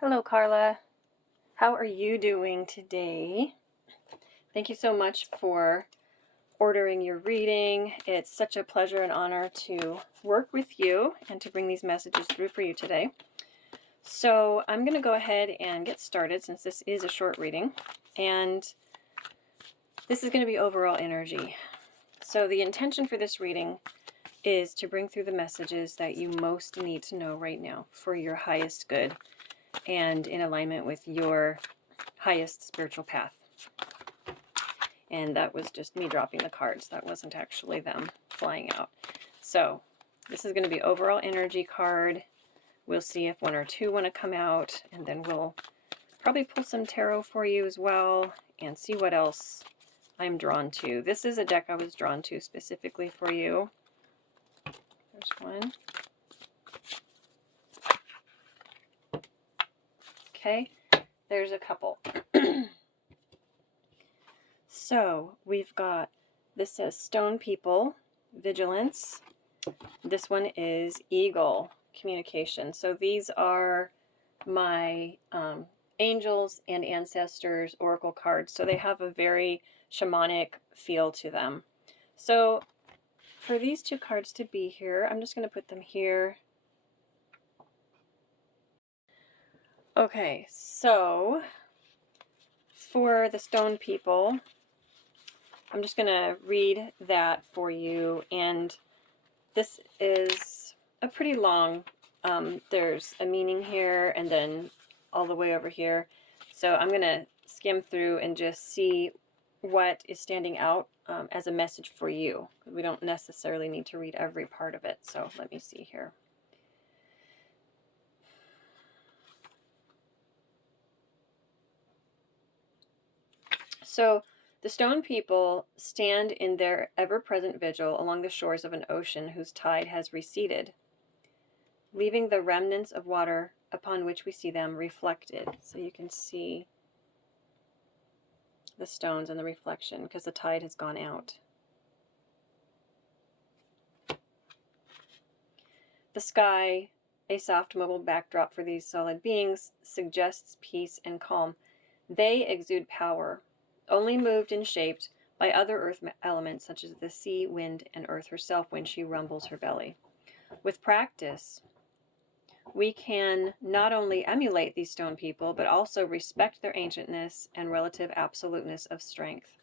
Hello, Karla. How are you doing today? Thank you so much for ordering your reading. It's such a pleasure and honor to work with you and to bring these messages through for you today. So I'm going to go ahead and get started since this is a short reading. And this is going to be overall energy. So the intention for this reading is to bring through the messages that you most need to know right now for your highest good and in alignment with your highest spiritual path. And that was just me dropping the cards. That wasn't actually them flying out. So this is going to be overall energy card. We'll see if one or two want to come out, and then we'll probably pull some tarot for you as well and see what else I'm drawn to. This is a deck I was drawn to specifically for you. There's one. Okay, there's a couple. So we've got, this says Stone People, Vigilance. This one is Eagle, Communication. So these are my angels and ancestors oracle cards. So they have a very shamanic feel to them. So for these two cards to be here, I'm just going to put them here. Okay, so for the Stone People, I'm just going to read that for you, and this is a pretty long, there's a meaning here and then all the way over here. So I'm going to skim through and just see what is standing out as a message for you. We don't necessarily need to read every part of it. So let me see here. So the Stone People stand in their ever-present vigil along the shores of an ocean whose tide has receded, leaving the remnants of water upon which we see them reflected. So you can see the stones and the reflection because the tide has gone out. The sky, a soft mobile backdrop for these solid beings, suggests peace and calm. They exude power, only moved and shaped by other earth elements such as the sea, wind, and earth herself when she rumbles her belly. With practice, we can not only emulate these stone people, but also respect their ancientness and relative absoluteness of strength.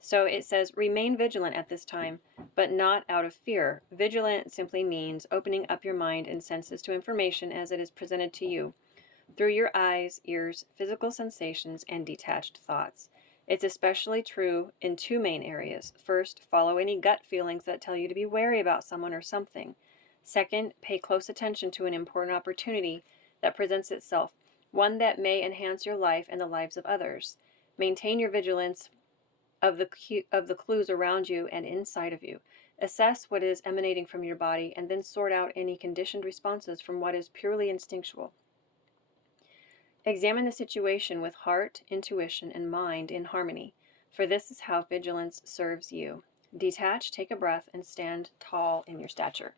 So it says, remain vigilant at this time, but not out of fear. Vigilant simply means opening up your mind and senses to information as it is presented to you through your eyes, ears, physical sensations, and detached thoughts. It's especially true in two main areas. First, follow any gut feelings that tell you to be wary about someone or something. Second, pay close attention to an important opportunity that presents itself, one that may enhance your life and the lives of others. Maintain your vigilance of the clues around you and inside of you. Assess what is emanating from your body and then sort out any conditioned responses from what is purely instinctual. Examine the situation with heart, intuition, and mind in harmony, for this is how vigilance serves you. Detach, take a breath, and stand tall in your stature.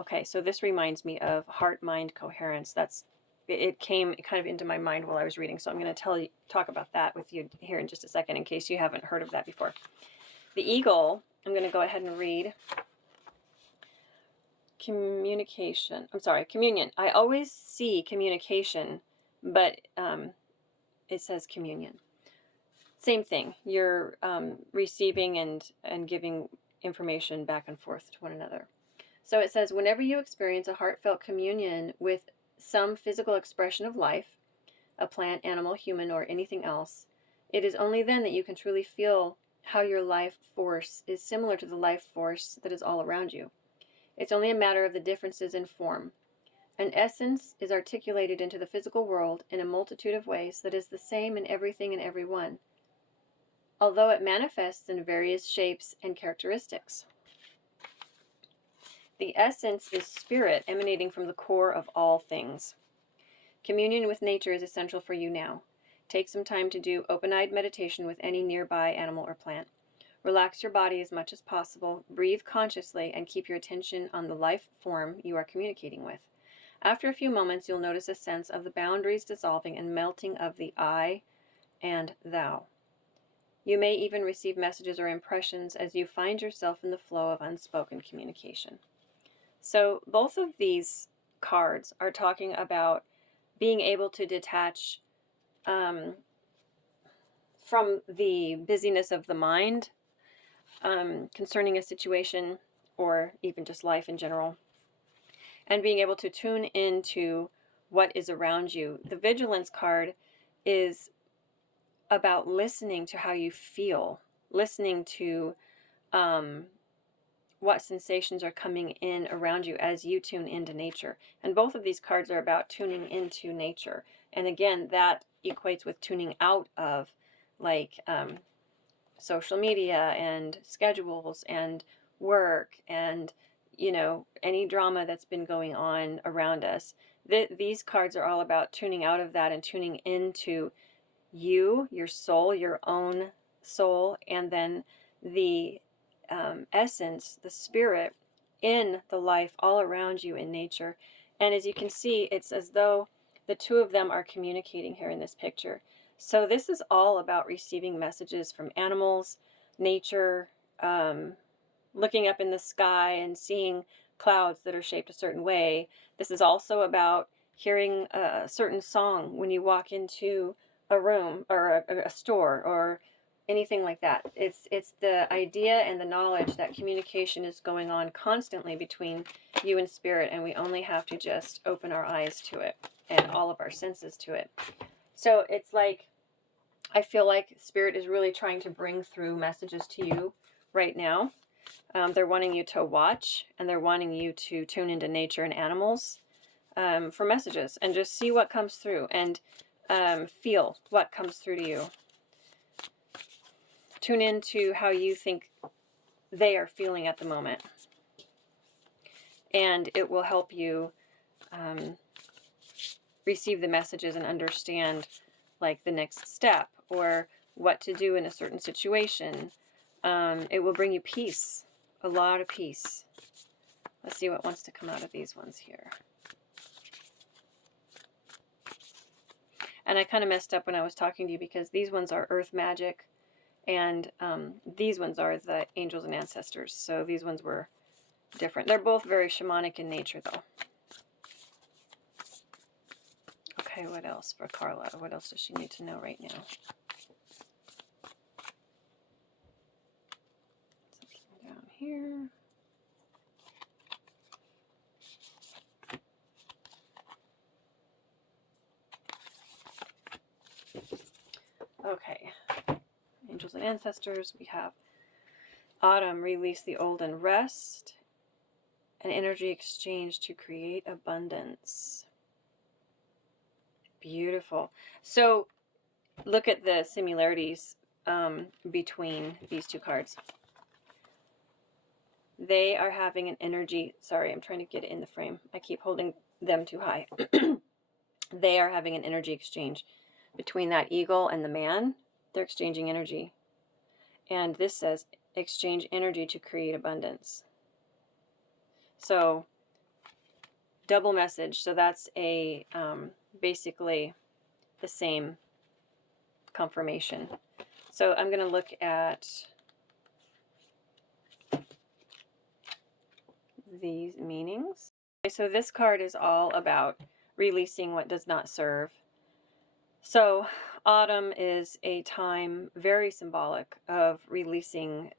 Okay, so this reminds me of heart-mind coherence. It came kind of into my mind while I was reading, so I'm going to talk about that with you here in just a second in case you haven't heard of that before. The eagle, I'm going to go ahead and read. Communion. I always see communication, but it says communion. Same thing. You're receiving and giving information back and forth to one another. So it says, whenever you experience a heartfelt communion with some physical expression of life, a plant, animal, human, or anything else, it is only then that you can truly feel how your life force is similar to the life force that is all around you. It's only a matter of the differences in form. An essence is articulated into the physical world in a multitude of ways that is the same in everything and everyone, although it manifests in various shapes and characteristics. The essence is spirit emanating from the core of all things. Communion with nature is essential for you now. Take some time to do open-eyed meditation with any nearby animal or plant. Relax your body as much as possible, breathe consciously, and keep your attention on the life form you are communicating with. After a few moments, you'll notice a sense of the boundaries dissolving and melting of the I and thou. You may even receive messages or impressions as you find yourself in the flow of unspoken communication. So both of these cards are talking about being able to detach from the busyness of the mind concerning a situation or even just life in general, and being able to tune into what is around you. The vigilance card is about listening to how you feel, listening to what sensations are coming in around you as you tune into nature. And both of these cards are about tuning into nature. And again, that equates with tuning out of like social media and schedules and work and, you know, any drama that's been going on around us. These cards are all about tuning out of that and tuning into you, your soul, your own soul, and then the essence, the spirit in the life all around you in nature. And as you can see, it's as though the two of them are communicating here in this picture. So this is all about receiving messages from animals, nature, looking up in the sky and seeing clouds that are shaped a certain way. This is also about hearing a certain song when you walk into a room or a store or anything like that. It's the idea and the knowledge that communication is going on constantly between you and spirit, and we only have to just open our eyes to it and all of our senses to it. So it's like, I feel like spirit is really trying to bring through messages to you right now. They're wanting you to watch, and they're wanting you to tune into nature and animals for messages, and just see what comes through, and feel what comes through to you. Tune into how you think they are feeling at the moment, and it will help you receive the messages and understand like the next step or what to do in a certain situation. It will bring you peace, a lot of peace. Let's see what wants to come out of these ones here. And I kind of messed up when I was talking to you because these ones are earth magic, and these ones are the angels and ancestors. So these ones were different. They're both very shamanic in nature, though. Okay, what else for Karla? What else does she need to know right now? Something down here. Okay. Angels and ancestors. We have autumn, release the old and rest. An energy exchange to create abundance. Beautiful. So look at the similarities between these two cards. They are having an energy. Sorry, I'm trying to get it in the frame. I keep holding them too high. They are having an energy exchange between that eagle and the man. They're exchanging energy. And this says exchange energy to create abundance. So double message. So that's a basically the same confirmation. So I'm going to look at these meanings. Okay, so this card is all about releasing what does not serve. So autumn is a time very symbolic of releasing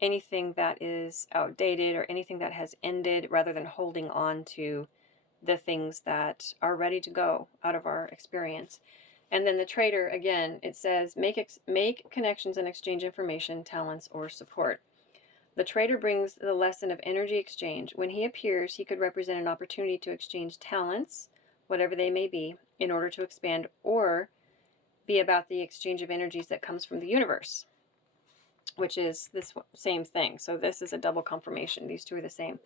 anything that is outdated or anything that has ended, rather than holding on to the things that are ready to go out of our experience. And then the trader, again, it says make connections and exchange information, talents, or support. The trader brings the lesson of energy exchange. When he appears, he could represent an opportunity to exchange talents, whatever they may be, in order to expand, or be about the exchange of energies that comes from the universe, which is this same thing. So this is a double confirmation. These two are the same.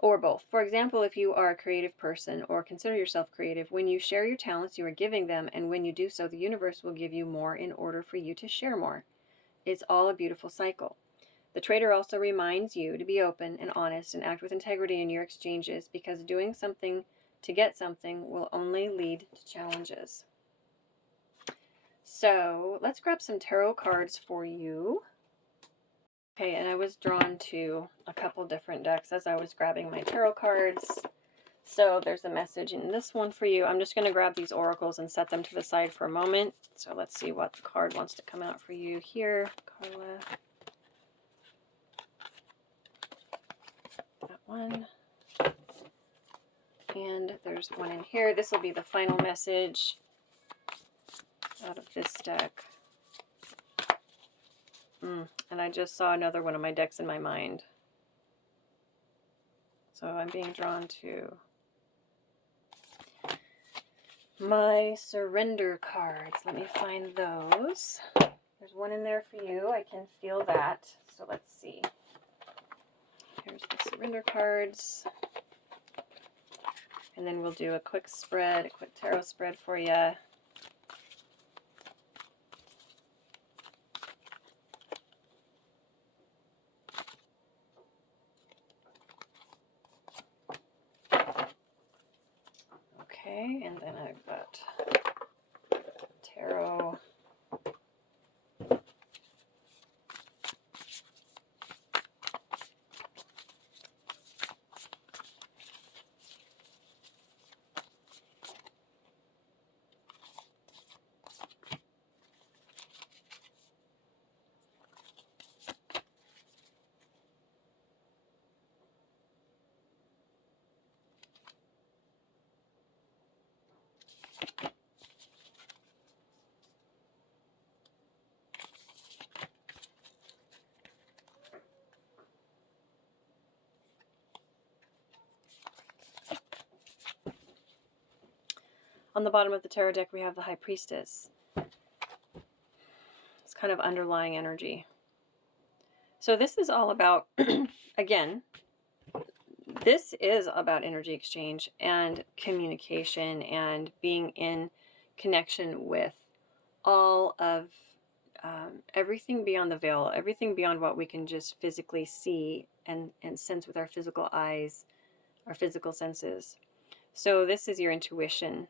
Or both. For example, if you are a creative person or consider yourself creative, when you share your talents, you are giving them, and when you do so, the universe will give you more in order for you to share more. It's all a beautiful cycle. The trader also reminds you to be open and honest and act with integrity in your exchanges, because doing something to get something will only lead to challenges. So let's grab some tarot cards for you. Okay, and I was drawn to a couple different decks as I was grabbing my tarot cards. So there's a message in this one for you. I'm just going to grab these oracles and set them to the side for a moment. So let's see what the card wants to come out for you here, Karla. That one. And there's one in here. This will be the final message out of this deck. And I just saw another one of my decks in my mind. So I'm being drawn to my surrender cards. Let me find those. There's one in there for you. I can feel that. So let's see. Here's the surrender cards. And then we'll do a quick spread, a quick tarot spread for you. Okay, and then I've got tarot. On the bottom of the tarot deck, we have the High Priestess. It's kind of underlying energy. So this is all about, again, this is about energy exchange and communication and being in connection with all of everything beyond the veil, everything beyond what we can just physically see and sense with our physical eyes, our physical senses. So this is your intuition.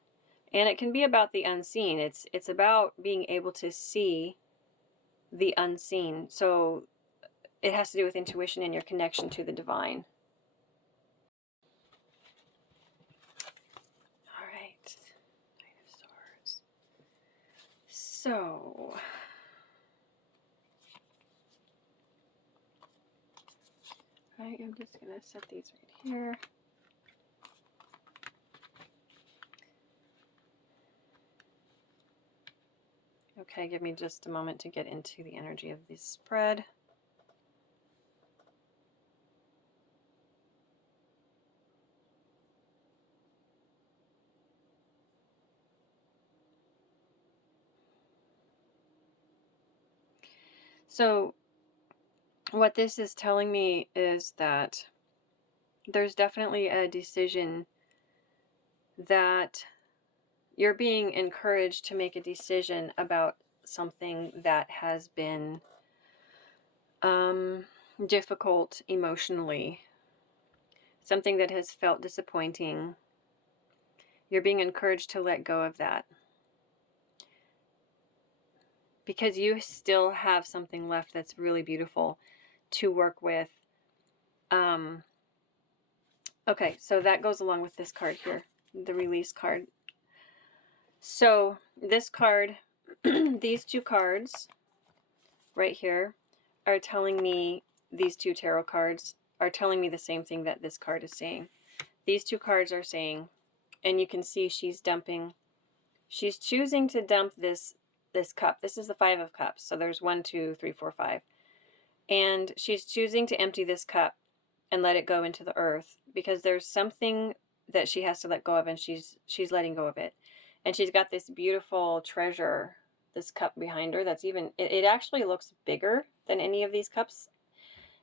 And it can be about the unseen. It's about being able to see the unseen. So it has to do with intuition and your connection to the divine. All right. Nine of Swords. So I am just going to set these right here. Okay, give me just a moment to get into the energy of this spread. So what this is telling me is that there's definitely a decision that you're being encouraged to make a decision about something that has been difficult emotionally, something that has felt disappointing. You're being encouraged to let go of that because you still have something left that's really beautiful to work with. Okay, so that goes along with this card here, the release card. So this card, these two cards right here are telling me, these two tarot cards are telling me the same thing that this card is saying. These two cards are saying, and you can see she's choosing to dump this cup. This is the Five of Cups. So there's 1, 2, 3, 4, 5. And she's choosing to empty this cup and let it go into the earth because there's something that she has to let go of, and she's letting go of it. And she's got this beautiful treasure, this cup behind her that's even, it actually looks bigger than any of these cups.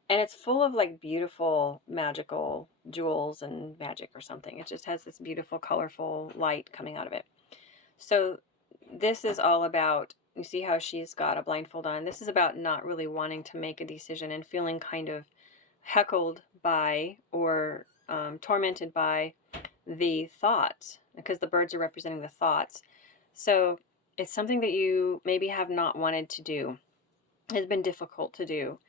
And it's full of like beautiful magical jewels and magic or something. It just has this beautiful, colorful light coming out of it. So this is all about, you see how she's got a blindfold on. This is about not really wanting to make a decision and feeling kind of heckled by or tormented by the thoughts, because the birds are representing the thoughts. So it's something that you maybe have not wanted to do. It's been difficult to do.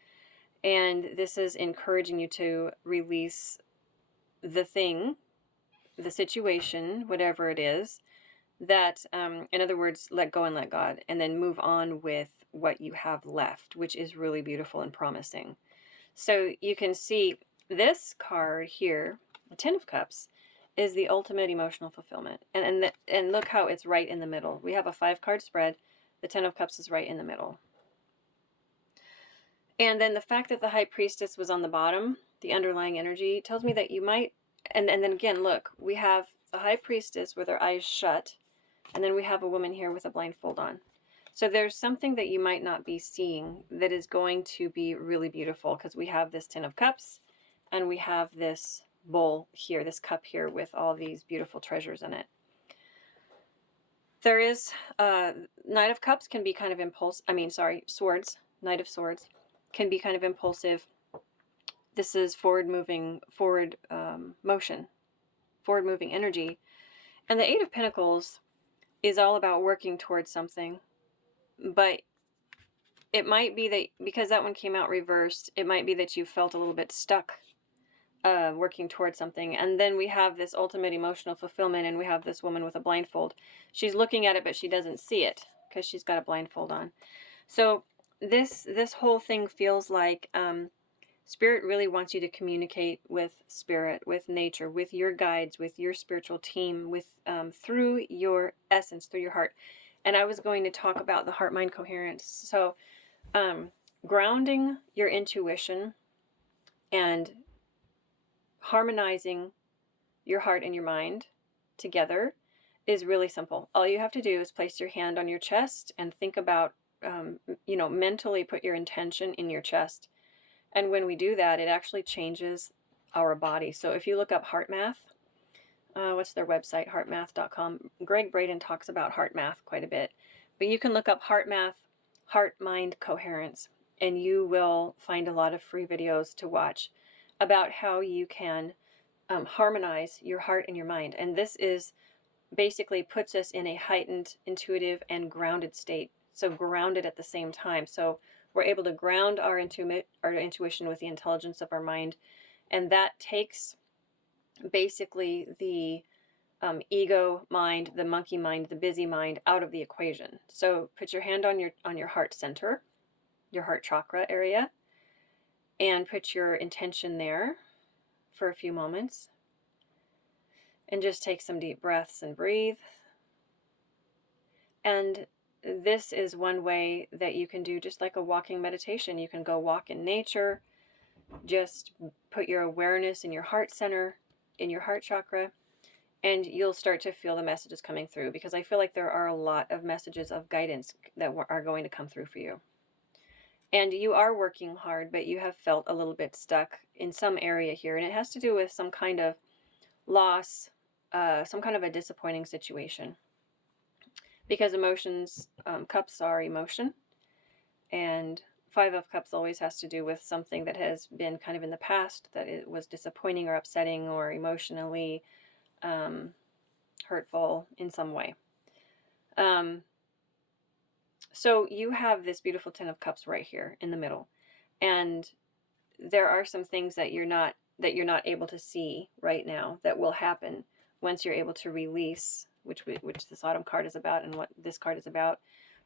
And this is encouraging you to release the thing, the situation, whatever it is, that, in other words, let go and let God, and then move on with what you have left, which is really beautiful and promising. So you can see this card here, the Ten of Cups, is the ultimate emotional fulfillment. And look how it's right in the middle. We have a 5-card spread. The Ten of Cups is right in the middle. And then the fact that the High Priestess was on the bottom, the underlying energy, tells me that you might, and then again, look, we have the High Priestess with her eyes shut, and then we have a woman here with a blindfold on. So there's something that you might not be seeing that is going to be really beautiful, because we have this Ten of Cups, and we have this bowl here, this cup here with all these beautiful treasures in it. There is, Knight of Cups can be kind of Swords, Knight of Swords can be kind of impulsive. This is forward motion, forward moving energy. And the Eight of Pentacles is all about working towards something. But it might be that, because that one came out reversed, it might be that you felt a little bit stuck working towards something. And then we have this ultimate emotional fulfillment, and we have this woman with a blindfold. She's looking at it, but she doesn't see it because she's got a blindfold on. So this whole thing feels like Spirit really wants you to communicate with Spirit, with nature, with your guides, with your spiritual team, with through your essence, through your heart. And I was going to talk about the heart-mind coherence. So grounding your intuition and harmonizing your heart and your mind together is really simple. All you have to do is place your hand on your chest and think about, mentally put your intention in your chest. And when we do that, it actually changes our body. So if you look up heart math, what's their website, heartmath.com. Greg Braden talks about heart math quite a bit. But you can look up heart math, heart-mind coherence, and you will find a lot of free videos to watch about how you can harmonize your heart and your mind. And this is basically puts us in a heightened, intuitive, and grounded state. So grounded at the same time. So we're able to ground our intuition with the intelligence of our mind. And that takes basically the ego mind, the monkey mind, the busy mind out of the equation. So put your hand on your heart center, your heart chakra area, and put your intention there for a few moments. And just take some deep breaths and breathe. And this is one way that you can do, just like a walking meditation. You can go walk in nature. Just put your awareness in your heart center, in your heart chakra, and you'll start to feel the messages coming through, because I feel like there are a lot of messages of guidance that are going to come through for you. And you are working hard, but you have felt a little bit stuck in some area here, and it has to do with some kind of loss, some kind of a disappointing situation. Because emotions, cups are emotion, and 5 of Cups always has to do with something that has been kind of in the past, that it was disappointing or upsetting or emotionally hurtful in some way. So you have this beautiful 10 of Cups right here in the middle, and there are some things that you're not able to see right now that will happen once you're able to release, which this Autumn card is about, and what this card is about.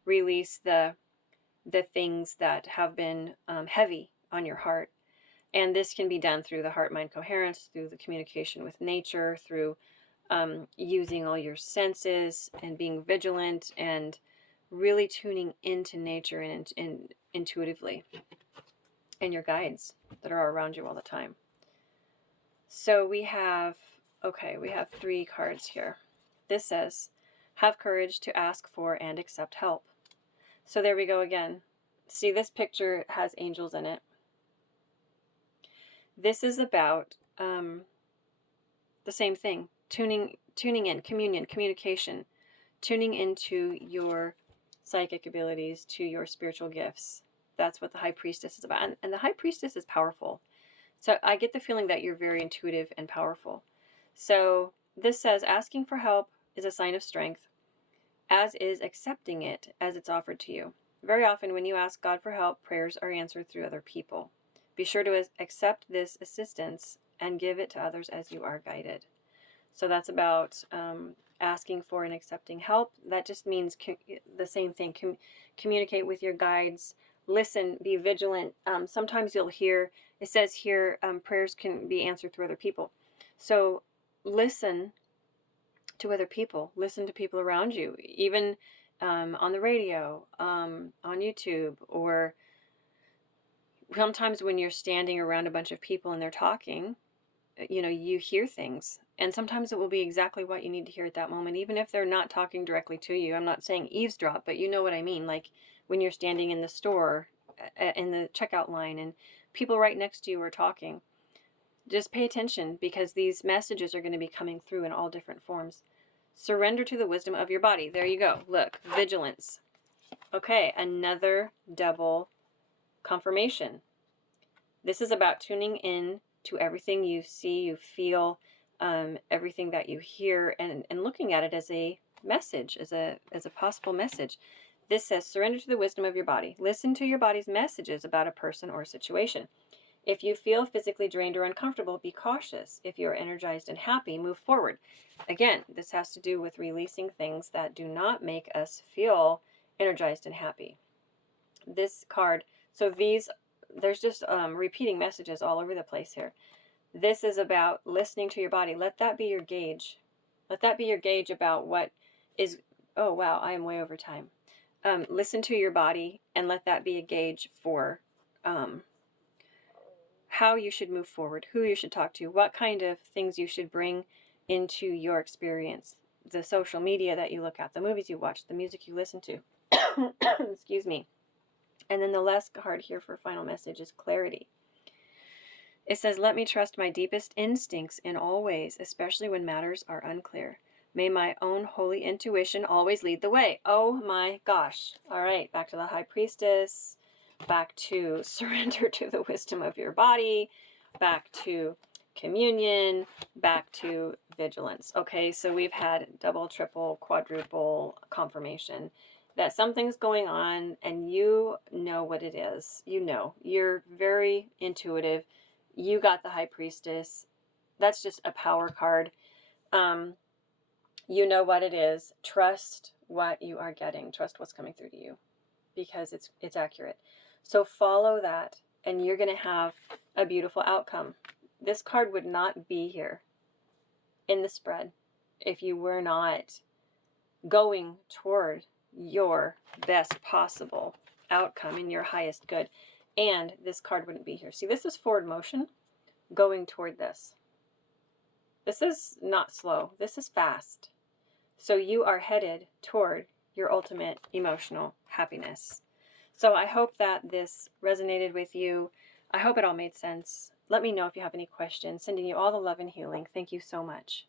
Release the things that have been heavy on your heart. And this can be done through the heart-mind coherence, through the communication with nature, through using all your senses and being vigilant and really tuning into nature and intuitively, and your guides that are around you all the time. So we have 3 cards here. This says, have courage to ask for and accept help. So there we go again. See, this picture has angels in it. This is about the same thing. Tuning in, communion, communication, tuning into your psychic abilities, to your spiritual gifts. That's what the High Priestess is about. And the High Priestess is powerful. So I get the feeling that you're very intuitive and powerful. So this says asking for help is a sign of strength, as is accepting it as it's offered to you. Very often when you ask God for help, prayers are answered through other people. Be sure to accept this assistance and give it to others as you are guided. So that's about asking for and accepting help. That just means the same thing. Communicate with your guides. Listen, be vigilant. Sometimes you'll hear, it says here, prayers can be answered through other people. So listen to other people. Listen to people around you, even on the radio, on YouTube, or sometimes when you're standing around a bunch of people and they're talking, you hear things, and sometimes it will be exactly what you need to hear at that moment, even if they're not talking directly to you. I'm not saying eavesdrop, but you know what I mean. Like when you're standing in the store, in the checkout line, and people right next to you are talking, just pay attention, because these messages are going to be coming through in all different forms. Surrender to the wisdom of your body. There you go. Look, vigilance. Okay, another double confirmation. This is about tuning in to everything you see, you feel, everything that you hear, and looking at it as a message, as a possible message. This says, surrender to the wisdom of your body. Listen to your body's messages about a person or situation. If you feel physically drained or uncomfortable, be cautious. If you're energized and happy, move forward. Again, this has to do with releasing things that do not make us feel energized and happy. This card, so there's just repeating messages all over the place here. This is about listening to your body. Let that be your gauge. Let that be your gauge about what is, oh wow, I am way over time. Listen to your body and let that be a gauge for how you should move forward, who you should talk to, what kind of things you should bring into your experience, the social media that you look at, the movies you watch, the music you listen to. Excuse me. And then the last card here for final message is clarity. It says, let me trust my deepest instincts in all ways, especially when matters are unclear. May my own holy intuition always lead the way. Oh my gosh. All right, back to the High Priestess, back to surrender to the wisdom of your body, back to communion, back to vigilance. Okay, so we've had double, triple, quadruple confirmation that something's going on, and you know what it is. You know, you're very intuitive. You got the High Priestess. That's just a power card. You know what it is. Trust what you are getting. Trust what's coming through to you, because it's accurate. So follow that, and you're going to have a beautiful outcome. This card would not be here in the spread if you were not going toward your best possible outcome in your highest good. And this card wouldn't be here. See, this is forward motion going toward this. This is not slow. This is fast. So you are headed toward your ultimate emotional happiness. So I hope that this resonated with you. I hope it all made sense. Let me know if you have any questions. Sending you all the love and healing. Thank you so much.